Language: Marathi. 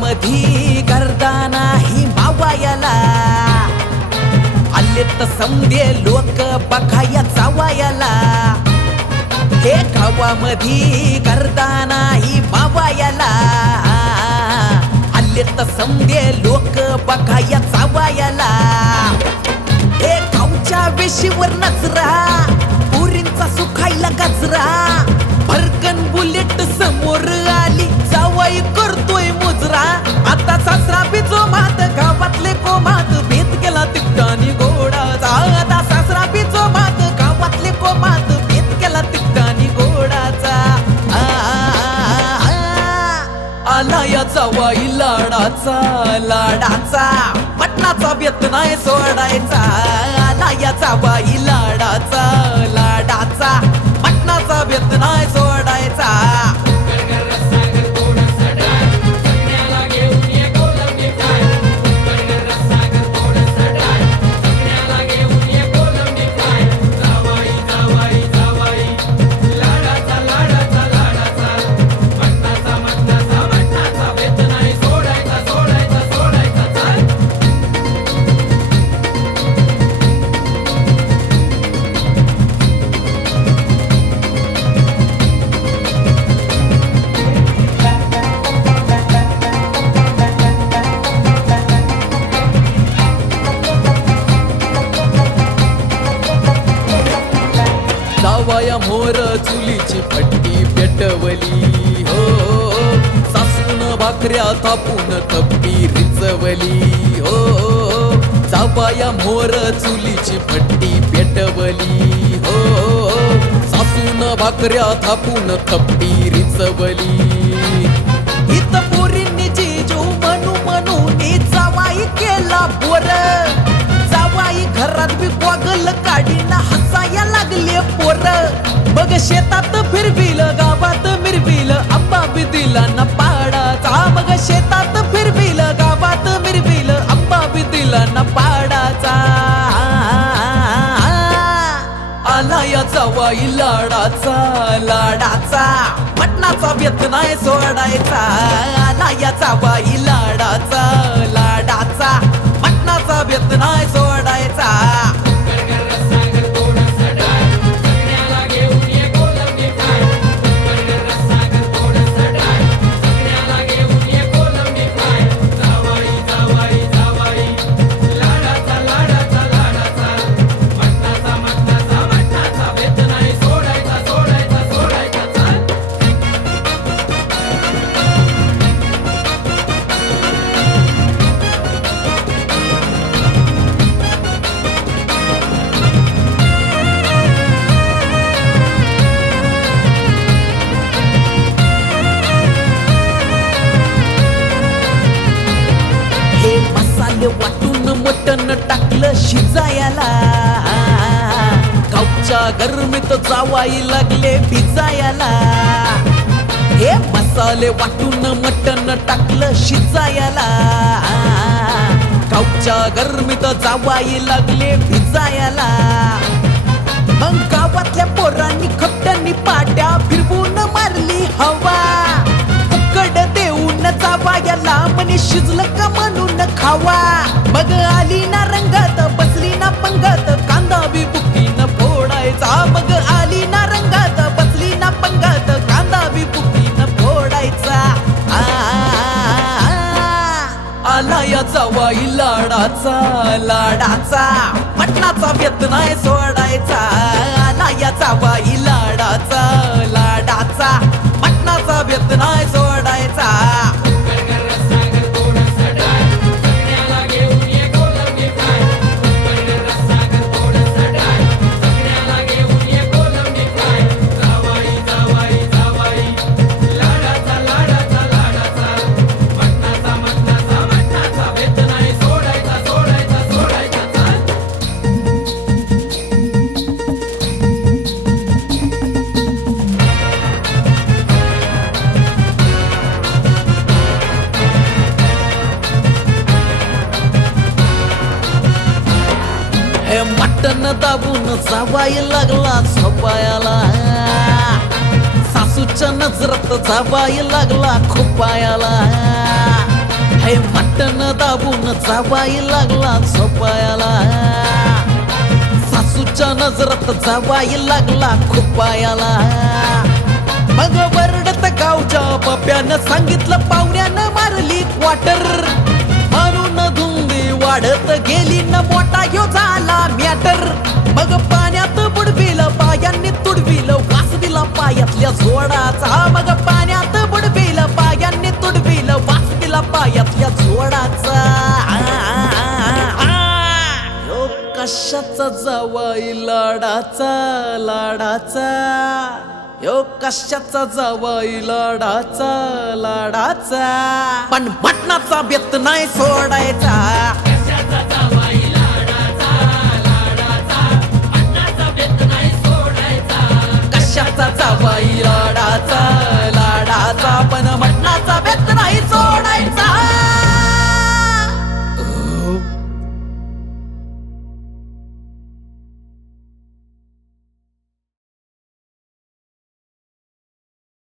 मधी गर्दा नाही मावायला. आले तर समजे लोक बघायला चावायला हे गावामधी गर्दा नाही मावायला. आले तर समजे लोक बघायला चावायला हे गावच्या वेशीवर नजरा. सासरा बिजो मात गावातले कोमात भेद केला तिकटानी गोडा. आता सासरा बिजो मात गावातले कोमात भेद केला तिकटानी गोडाचा. आला या जावाई लाडाचा लाडाचा. पटनाचा व्यत नाही सोडायचा. आला या जावाई जावाया मोर चुलीची पट्टी पेटवली. हो, हो, हो सासून भाकऱ्या थापून तप्पी रिचवली. हो, हो जावाया मोर चुलीची पट्टी पेटवली. हो सासून भाकऱ्या थापून तप्पी रिचवली. इत पोरींनी जिजू म्हणू म्हणून जावाई केला बोर जावाई घरात बी गोगल का मग शेतात फिरविल गावात मिरविल. आंबा बी दिला ना पाडाचा. मग शेतात फिरविल गावात मिरविल. आंबा बी दिला ना पाडाचा. आला या जावाई लाडाचा लाडाचा. पटनाचा व्यत नाही सोडायचा. मसाले वाटून मटण टाकलं शिजायला. गावच्या गरमीत जावाई लागले भिजायला. हे मसाले वाटून मटण टाकलं शिजायला. गावच्या गरमीत जावाई लागले भिजायला. मग गावातल्या पोरांनी खट्ट्यांनी पाट्या फिरवून मारली हवा. शिजलं का म्हणून खावा? मग आली ना रंगात बसली ना पंगत कांदा बी बुकीन फोडायचा. मग आली ना रंगात बसली ना पंगत कांदा बी बुकीन फोडायचा. आ, आला या वाई लाडाचा लाडाचा. पटनाचा व्यत नाही सोडा. गन दाबून जावाय लागला झोपायाला सासूच्या नजरात जावाय लागला खोपायाला. हे मटन दाबून जावाय लागला झोपायाला सासूच्या नजरात जावाय लागला खोपायाला. मग वरडत गावच्या पप्यानं सांगितलं पाहुण्यानं मारली क्वाटर कशाचा जावाई लाडाचा लाडाचा? यो कशाचा जावाई लाडाचा लाडाचा? पण म्हणण्याचा व्यक्त नाही सोडायचा. कशाचा जावाई लाडाचा लाडाचा? पण म्हणण्याचा व्यक्त